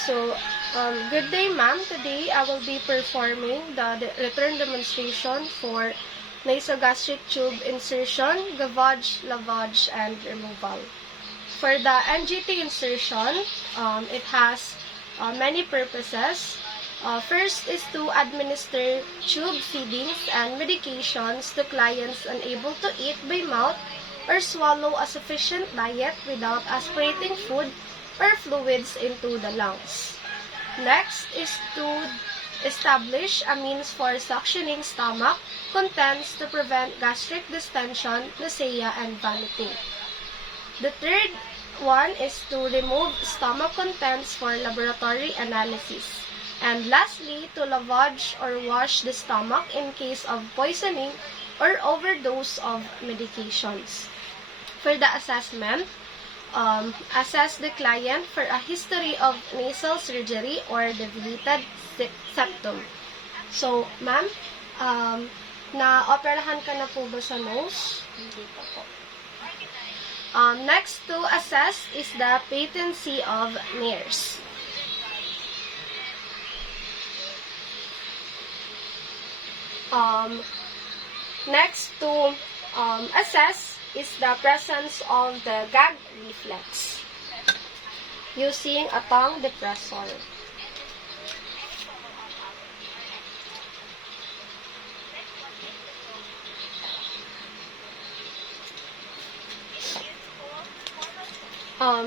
So, good day, ma'am. Today, I will be performing the return demonstration for nasogastric tube insertion, gavage, lavage, and removal. For the NGT insertion, it has many purposes. First is to administer tube feedings and medications to clients unable to eat by mouth or swallow a sufficient diet without aspirating food or fluids into the lungs. Next is to establish a means for suctioning stomach contents to prevent gastric distension, nausea, and vomiting. The third one is to remove stomach contents for laboratory analysis. And lastly, to lavage or wash the stomach in case of poisoning or overdose of medications. For the assessment, assess the client for a history of nasal surgery or deviated septum. So, ma'am, na-operahan ka na po ba sa nose? Hindi pa po. Next to assess is the patency of nares. Next to assess is the presence of the gag reflex using a tongue depressor.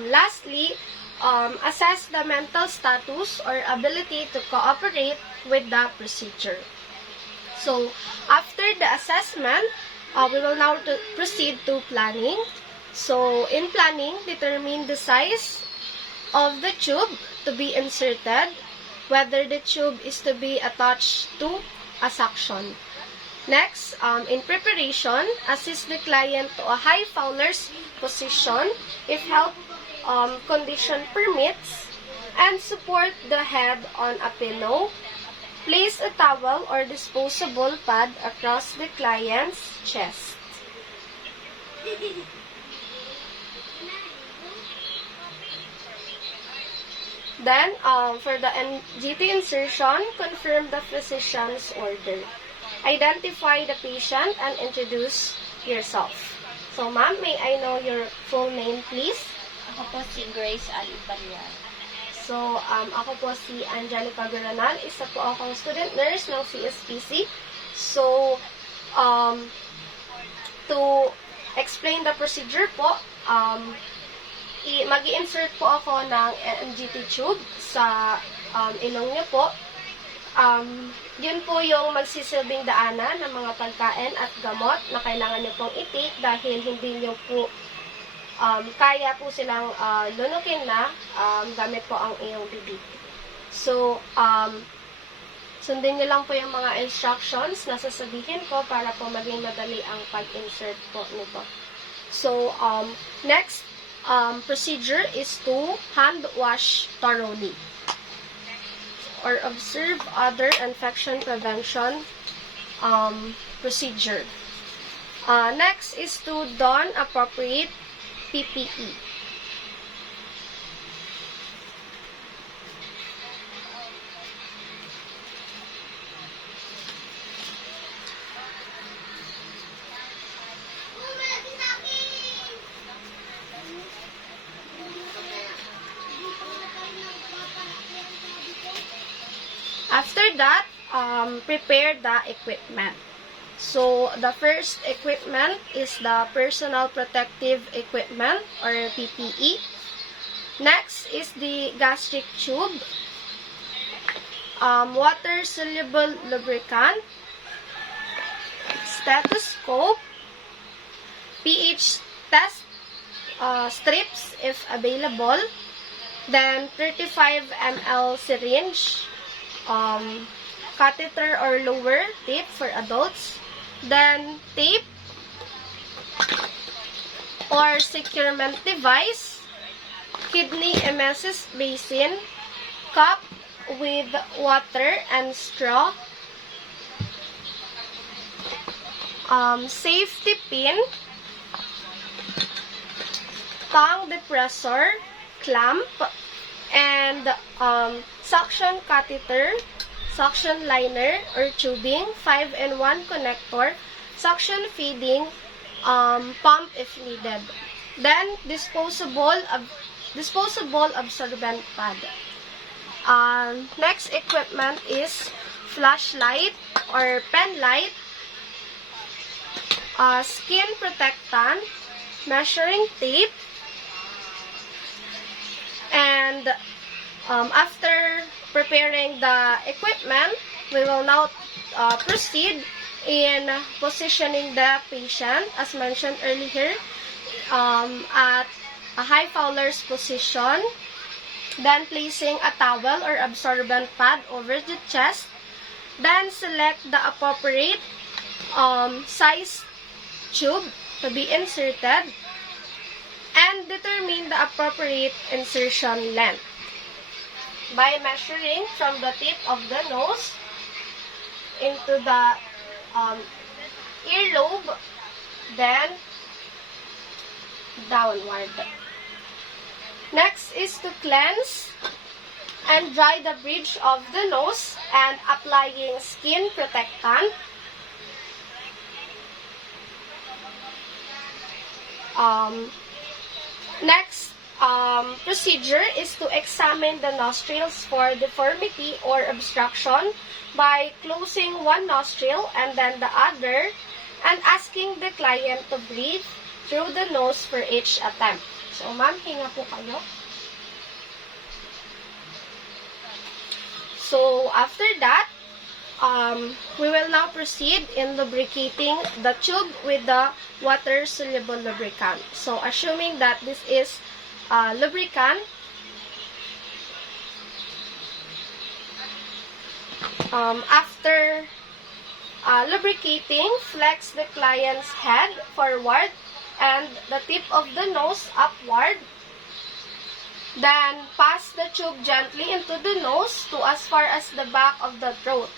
Lastly, assess the mental status or ability to cooperate with the procedure. So, after the assessment, we will now proceed to planning. So, in planning, determine the size of the tube to be inserted, whether the tube is to be attached to a suction. Next, in preparation, assist the client to a high Fowler's position if health condition permits, and support the head on a pillow. Place a towel or disposable pad across the client's chest. Then, for the NGT insertion, confirm the physician's order. Identify the patient and introduce yourself. So, ma'am, may I know your full name, please? Ako po si Grace Ali Balian. So, ako po si Angelica Garanal. Isa po akong student nurse ng CSPC. So, to explain the procedure po, mag-i-insert po ako ng NGT tube sa ilong niyo po. Yun po yung magsisilbing daanan ng mga pagkain at gamot na kailangan niyo pong i-take dahil hindi niyo po kaya po silang lunukin na gamit po ang iyong bibig. So, sundin niyo lang po yung mga instructions na sasabihin ko para po maging madali ang pag-insert po nito. So, next procedure is to hand wash thoroughly or observe other infection prevention procedure. Next is to don appropriate PPE. After that, prepare the equipment. So, the first equipment is the personal protective equipment or PPE. Next is the gastric tube, water-soluble lubricant, stethoscope, pH test strips if available, then 35 ml syringe, catheter or lower tip for adults, then tape or securement device, kidney emesis basin, cup with water and straw, safety pin, tongue depressor, clamp, and suction catheter, suction liner or tubing, 5-in-1 connector, suction feeding, pump if needed. Then disposable absorbent pad. Next equipment is flashlight or pen light, skin protectant, measuring tape, and after preparing the equipment, we will now proceed in positioning the patient, as mentioned earlier, at a high Fowler's position, then placing a towel or absorbent pad over the chest, then select the appropriate size tube to be inserted, and determine the appropriate insertion length by measuring from the tip of the nose into the earlobe, then downward. Next is to cleanse and dry the bridge of the nose and applying skin protectant. Next procedure is to examine the nostrils for deformity or obstruction by closing one nostril and then the other and asking the client to breathe through the nose for each attempt. So, ma'am, hinga po kayo. So, after that, we will now proceed in lubricating the tube with the water-soluble lubricant. So, assuming that this is lubricant, after lubricating, flex the client's head forward and the tip of the nose upward. Then, pass the tube gently into the nose to as far as the back of the throat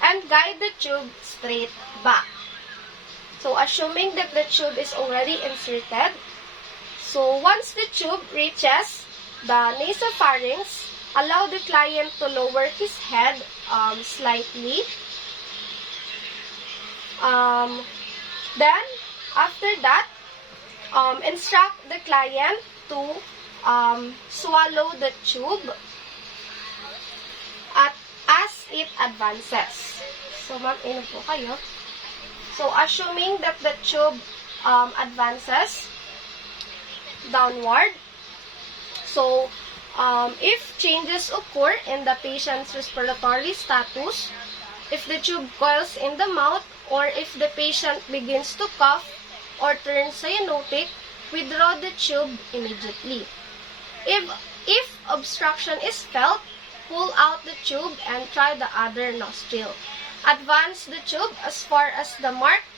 and guide the tube straight back. So, assuming that the tube is already inserted, so once the tube reaches the nasopharynx, allow the client to lower his head slightly. Then, after that, instruct the client to swallow the tube as it advances. So, ma'am, ino po kayo. So, assuming that the tube advances downward, so, if changes occur in the patient's respiratory status, if the tube coils in the mouth, or if the patient begins to cough or turn cyanotic, withdraw the tube immediately. If obstruction is felt, pull out the tube and try the other nostril. Advance the tube as far as the marked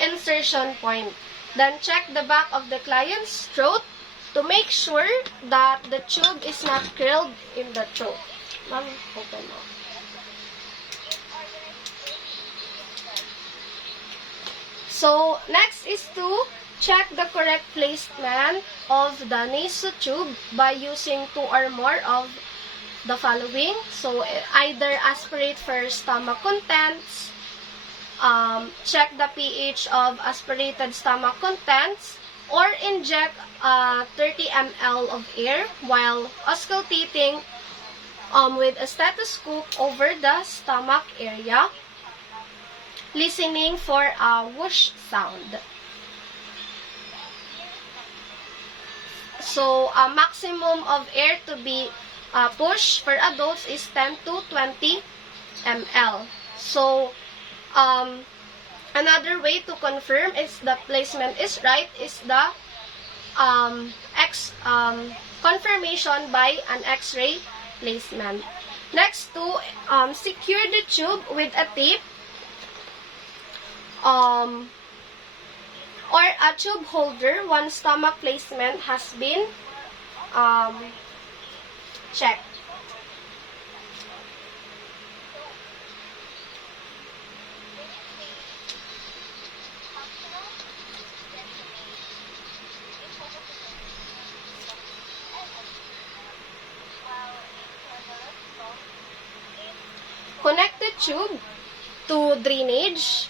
insertion point. Then check the back of the client's throat to make sure that the tube is not curled in the throat. Ma'am, open mo. So, next is to check the correct placement of the nasotube by using 2 or more of the following. So, either aspirate for stomach contents, check the pH of aspirated stomach contents, or inject 30 ml of air while auscultating with a stethoscope over the stomach area, listening for a whoosh sound. So, a maximum of air to be pushed for adults is 10 to 20 ml. So, another way to confirm if the placement is right is the confirmation by an X-ray placement. Next, to secure the tube with a tape or a tube holder once stomach placement has been checked. tube to drainage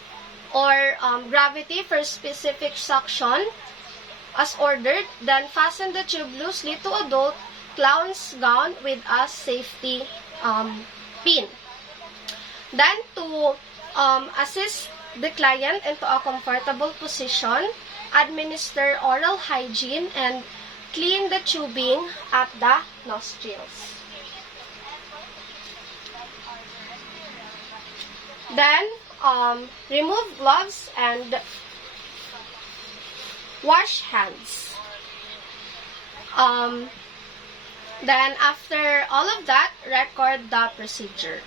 or gravity for specific suction as ordered. Then fasten the tube loosely to adult clown's gown with a safety pin. Then to assist the client into a comfortable position, administer oral hygiene and clean the tubing at the nostrils. Then remove gloves and wash hands. Then after all of that, record the procedure.